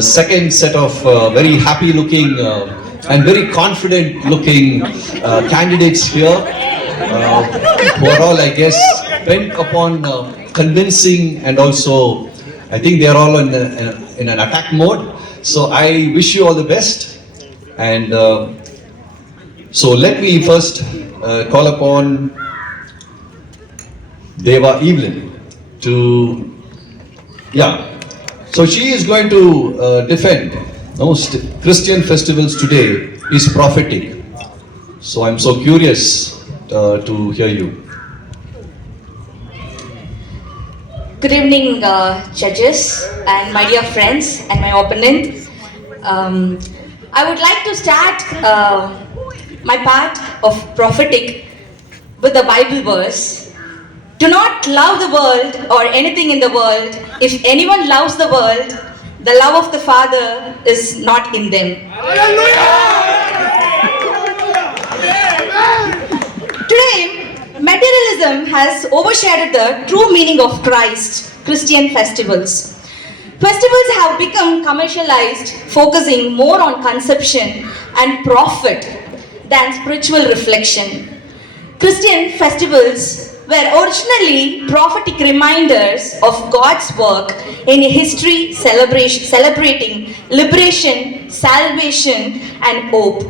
second set of very happy looking and very confident looking candidates here, who are all, I guess, bent upon convincing, and also I think they are all in an attack mode. So I wish you all the best. And so let me first call upon Deva Evelyn to, so she is going to defend most Christian festivals today is prophetic. So I'm so curious to hear you. Good evening, judges and my dear friends and my opponent. I would like to start my part of prophetic with the Bible verse. Do not love the world or anything in the world. If anyone loves the world, the love of the Father is not in them. Today, materialism has overshadowed the true meaning of Christ, Christian festivals. Festivals have become commercialized, focusing more on consumption and profit than spiritual reflection. Christian festivals were originally prophetic reminders of God's work in history, celebrating liberation, salvation, and hope.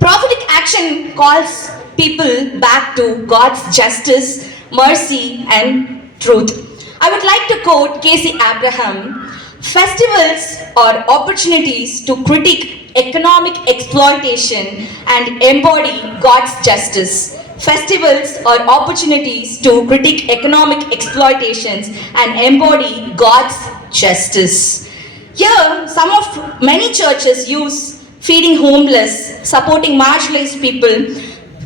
Prophetic action calls people back to God's justice, mercy, and truth. I would like to quote Casey Abraham: festivals are opportunities to critique economic exploitation and embody God's justice. Festivals are opportunities to critique economic exploitations and embody God's justice. Here, many churches use feeding homeless, supporting marginalized people.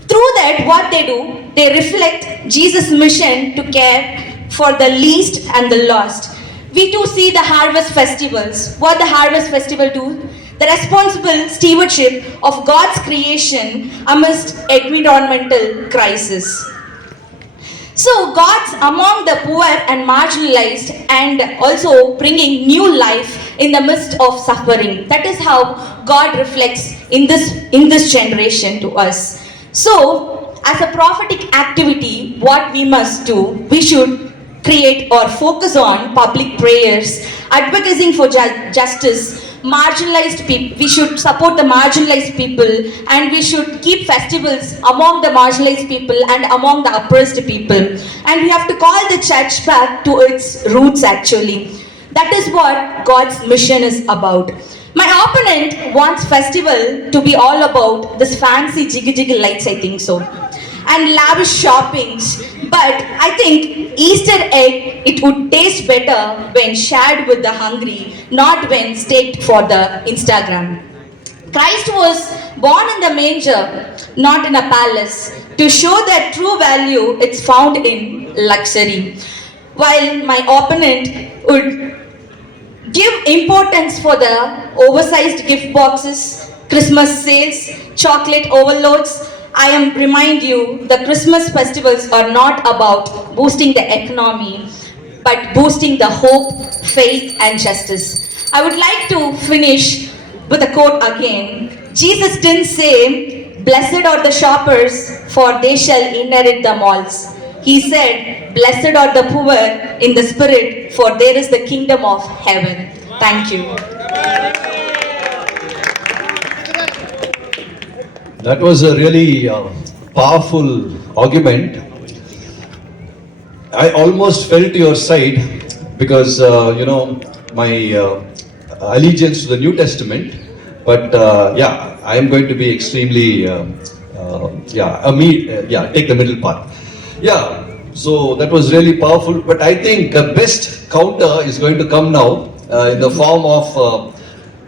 Through that, what they do, they reflect Jesus' mission to care for the least and the lost. We too see the harvest festivals. What the harvest festival do? The responsible stewardship of God's creation amidst environmental crisis. So God's among the poor and marginalized, and also bringing new life in the midst of suffering. That is how God reflects in this generation to us. So, as a prophetic activity, what we must do, we should create or focus on public prayers, advocating for justice, marginalized people. We should support the marginalized people, and we should keep festivals among the marginalized people and among the oppressed people. And we have to call the church back to its roots actually. That is what God's mission is about. My opponent wants festival to be all about this fancy jiggy lights, I think so, and lavish shoppings. But I think Easter egg, it would taste better when shared with the hungry, not when staked for the Instagram. Christ was born in the manger, not in a palace, to show that true value is found in luxury. While my opponent would give importance for the oversized gift boxes, Christmas sales, chocolate overloads, I am remind you the Christmas festivals are not about boosting the economy, but boosting the hope, faith, and justice. I would like to finish with a quote again. Jesus didn't say, "Blessed are the shoppers, for they shall inherit the malls." He said, "Blessed are the poor in the spirit, for there is the kingdom of heaven." Thank you. That was a really powerful argument. I almost fell to your side because, my allegiance to the New Testament. But I am going to be extremely, take the middle path. So that was really powerful. But I think the best counter is going to come now in the form of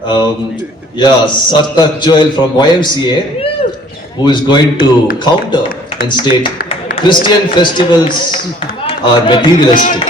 Sarthak Joel from YMCA, who is going to counter and state Christian festivals are materialistic.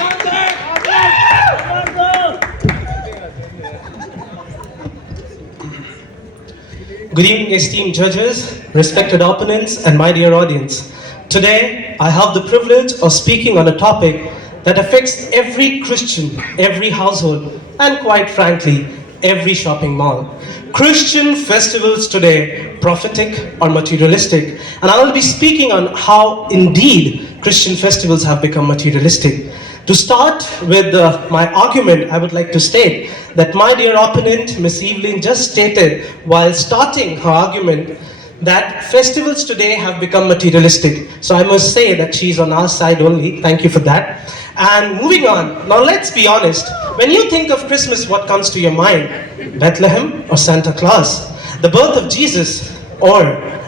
Good evening, esteemed judges, respected opponents, and my dear audience. Today, I have the privilege of speaking on a topic that affects every Christian, every household, and quite frankly, every shopping mall. Christian festivals today, prophetic or materialistic? And I will be speaking on how indeed Christian festivals have become materialistic. To start with my argument, I would like to state that my dear opponent, Miss Evelyn, just stated while starting her argument that festivals today have become materialistic. So I must say that she's on our side only. Thank you for that. And moving on, now let's be honest. When you think of Christmas, what comes to your mind? Bethlehem or Santa Claus? The birth of Jesus or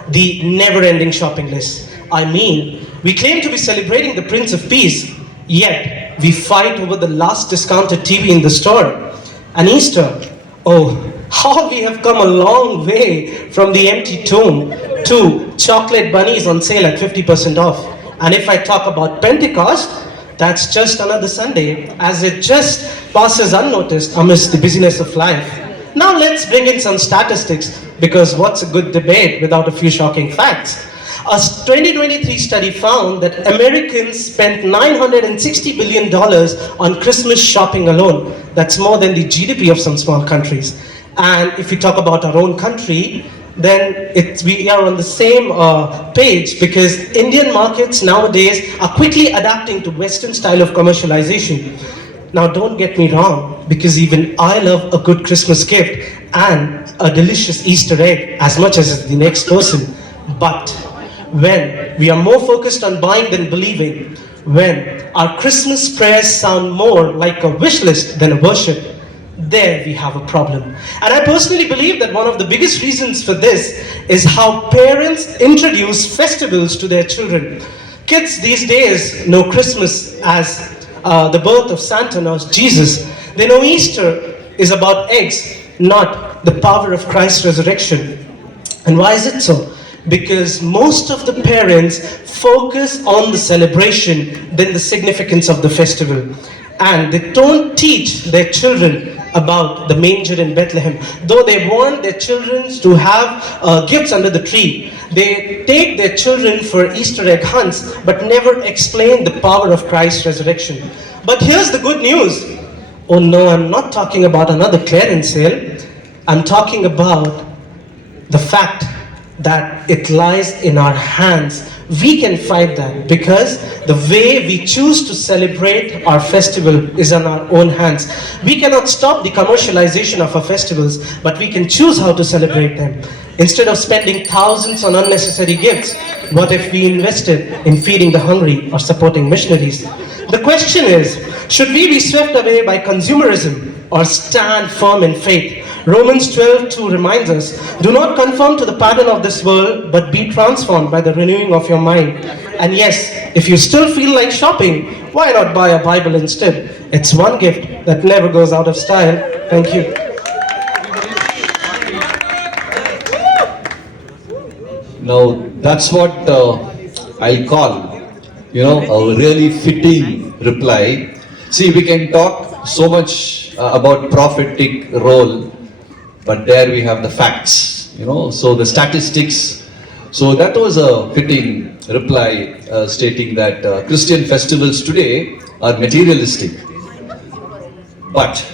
the never-ending shopping list? I mean, we claim to be celebrating the Prince of Peace, yet we fight over the last discounted TV in the store. And Easter, oh, how we have come a long way from the empty tomb to chocolate bunnies on sale at 50% off. And if I talk about Pentecost, that's just another Sunday, as it just passes unnoticed amidst the busyness of life. Now let's bring in some statistics, because what's a good debate without a few shocking facts? A 2023 study found that Americans spent $960 billion on Christmas shopping alone. That's more than the GDP of some small countries. And if we talk about our own country, then we are on the same page, because Indian markets nowadays are quickly adapting to Western style of commercialization. Now don't get me wrong, because even I love a good Christmas gift and a delicious Easter egg as much as the next person. But when we are more focused on buying than believing, when our Christmas prayers sound more like a wish list than a worship, there we have a problem. And I personally believe that one of the biggest reasons for this is how parents introduce festivals to their children. Kids these days know Christmas as the birth of Santa, not Jesus. They know Easter is about eggs, not the power of Christ's resurrection. And why is it so? Because most of the parents focus on the celebration than the significance of the festival. And they don't teach their children about the manger in Bethlehem. Though they want their children to have gifts under the tree, they take their children for Easter egg hunts, but never explain the power of Christ's resurrection. But here's the good news. Oh no, I'm not talking about another clearance sale. I'm talking about the fact that it lies in our hands. We can fight that, because the way we choose to celebrate our festival is in our own hands. We cannot stop the commercialization of our festivals, but we can choose how to celebrate them. Instead of spending thousands on unnecessary gifts, what if we invested in feeding the hungry or supporting missionaries? The question is, should we be swept away by consumerism or stand firm in faith? Romans 12:2 reminds us, do not conform to the pattern of this world, but be transformed by the renewing of your mind. And yes, if you still feel like shopping, why not buy a Bible instead? It's one gift that never goes out of style. Thank you. Now, that's what I'll call, a really fitting reply. See, we can talk so much about prophetic role, but there we have the facts, so the statistics. So that was a fitting reply stating that Christian festivals today are materialistic. But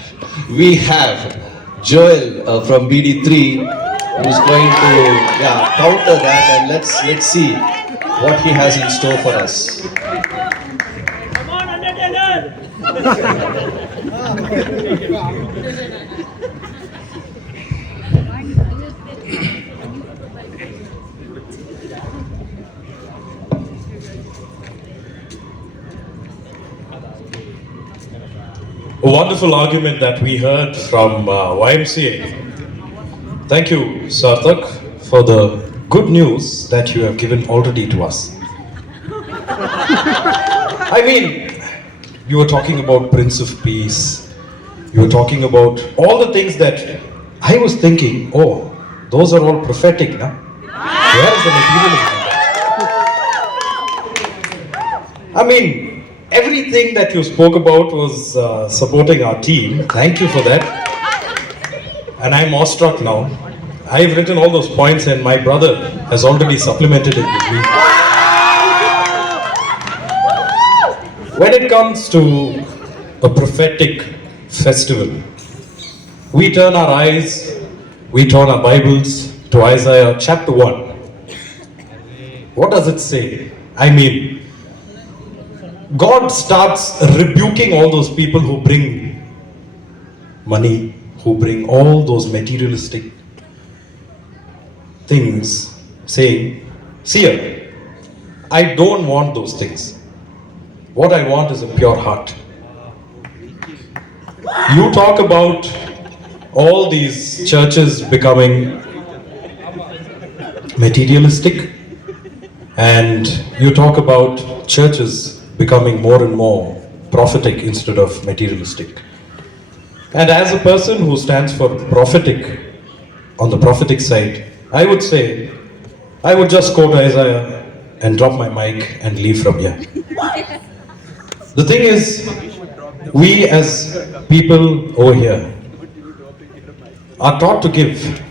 we have Joel from BD3 who's going to counter that, and let's see what he has in store for us. Come on, Undertaker! A wonderful argument that we heard from YMCA. Thank you, Sarthak, for the good news that you have given already to us. I mean, you were talking about Prince of Peace. You were talking about all the things that I was thinking, oh, those are all prophetic, na? Where is the materialism? I mean, everything that you spoke about was supporting our team. Thank you for that. And I'm awestruck now. I've written all those points and my brother has already supplemented it with me. When it comes to a prophetic festival, we turn our eyes, we turn our Bibles to Isaiah chapter 1. What does it say? I mean, God starts rebuking all those people who bring money, who bring all those materialistic things, saying, "See, I don't want those things. What I want is a pure heart." You talk about all these churches becoming materialistic, and you talk about churches becoming more and more prophetic instead of materialistic. And as a person who stands for prophetic, on the prophetic side, I would say, I would just quote Isaiah and drop my mic and leave from here. The thing is, we as people over here are taught to give.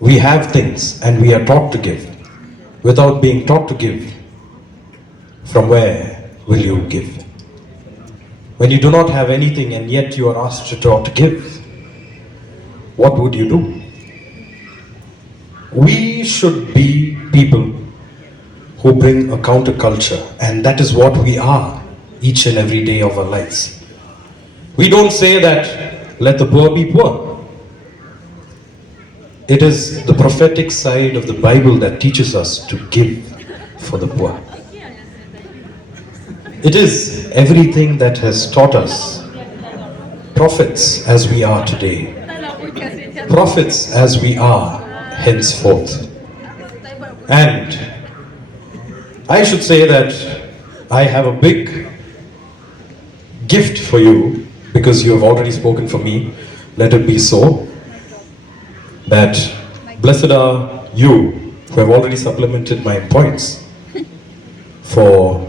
We have things and we are taught to give. Without being taught to give, from where will you give? When you do not have anything and yet you are asked to taught to give, what would you do? We should be people who bring a counterculture, and that is what we are each and every day of our lives. We don't say that let the poor be poor. It is the prophetic side of the Bible that teaches us to give for the poor. It is everything that has taught us, prophets as we are today, prophets as we are henceforth. And I should say that I have a big gift for you, because you have already spoken for me. Let it be so. That blessed are you who have already supplemented my points, for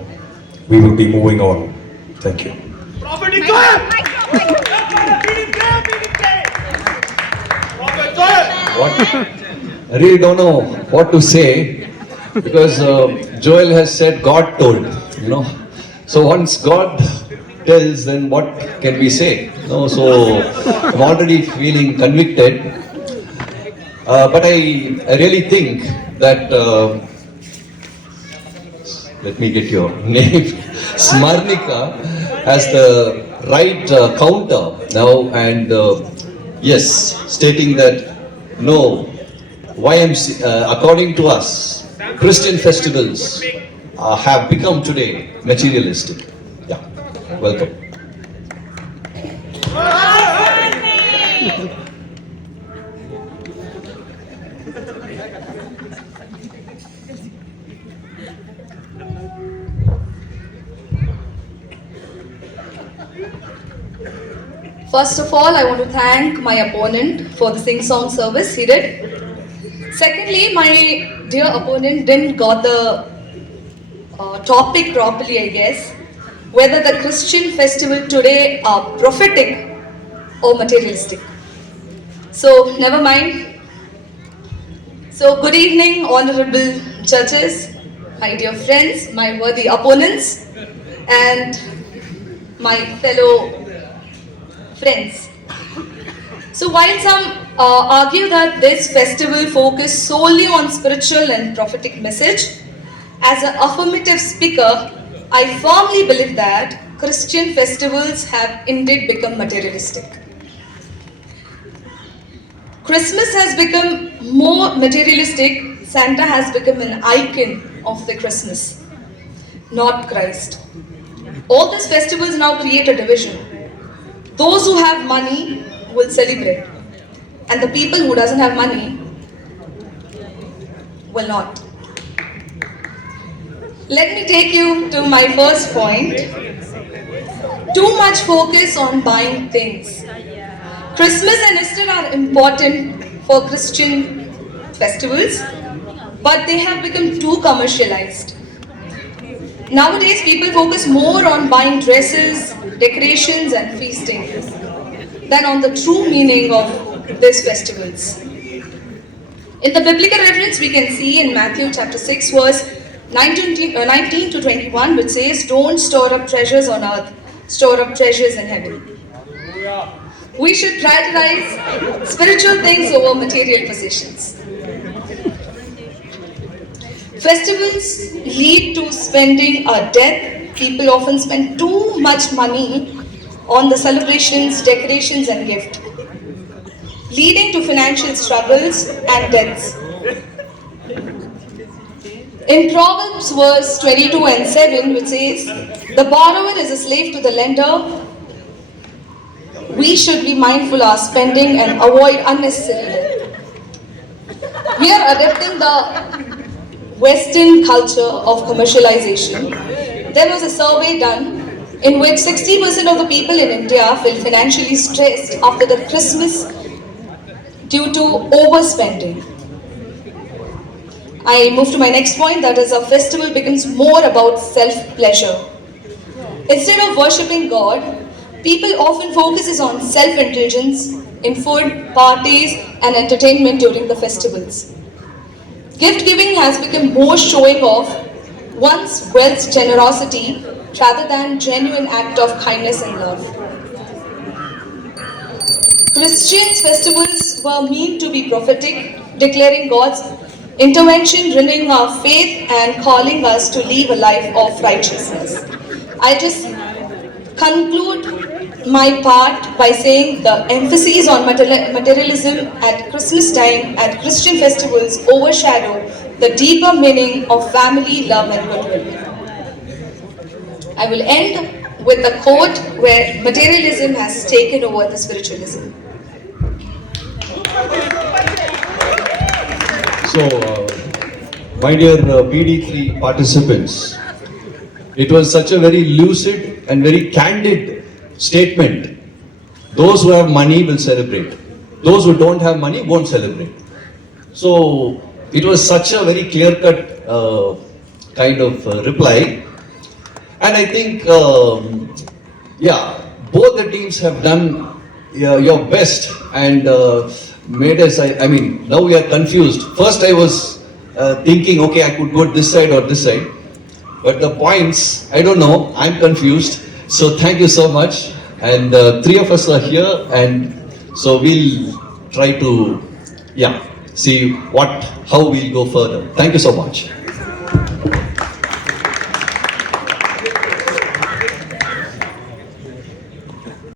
we will be moving on. Thank you. Prophet God! I really don't know what to say, because Joel has said God told, So once God tells, then what can we say? So I'm already feeling convicted. But I really think that, let me get your name, Smarnika has the right counter now, and yes, stating that no, YMCA, according to us, Christian festivals have become today materialistic. Yeah, welcome. First of all, I want to thank my opponent for the sing-song service he did. Secondly, my dear opponent didn't got the topic properly, I guess. Whether the Christian festival today are prophetic or materialistic. So, never mind. So, good evening, honorable judges, my dear friends, my worthy opponents, and my fellow friends. So while some argue that this festival focuses solely on spiritual and prophetic message, as an affirmative speaker, I firmly believe that Christian festivals have indeed become materialistic. Christmas has become more materialistic. Santa has become an icon of the Christmas, not Christ. All these festivals now create a division. Those who have money will celebrate, and the people who doesn't have money will not. Let me take you to my first point. Too much focus on buying things. Christmas and Easter are important for Christian festivals, but they have become too commercialized. Nowadays, people focus more on buying dresses, decorations and feasting than on the true meaning of these festivals. In the biblical reference, we can see in Matthew chapter 6, verse 19 to 21, which says, "Don't store up treasures on earth, store up treasures in heaven." We should prioritize spiritual things over material possessions. Festivals lead to spending a death. People often spend too much money on the celebrations, decorations, and gift, leading to financial struggles and deaths. In Proverbs verse 22 and 7, which says, "The borrower is a slave to the lender," we should be mindful of spending and avoid unnecessary debt. We are adapting the Western culture of commercialization. There was a survey done in which 60% of the people in India feel financially stressed after the Christmas due to overspending. I move to my next point, that is, a festival becomes more about self-pleasure. Instead of worshipping God, people often focuses on self-indulgence in food, parties, and entertainment during the festivals. Gift giving has become more showing off one's wealth's generosity rather than genuine act of kindness and love. Christians' festivals were meant to be prophetic, declaring God's intervention, renewing our faith, and calling us to live a life of righteousness. I just conclude my part by saying the emphasis on materialism at Christmas time at Christian festivals overshadow the deeper meaning of family, love, and goodwill. I will end with a quote where materialism has taken over the spiritualism. So, my dear PD3 participants, it was such a very lucid and very candid statement. Those who have money will celebrate. Those who don't have money won't celebrate. So, it was such a very clear-cut kind of reply. And I think, both the teams have done your best and made us, I mean, now we are confused. First I was thinking, okay, I could go this side or this side. But the points, I don't know, I'm confused. So thank you so much. And three of us are here, and so we'll try to, see how we'll go further. Thank you so much.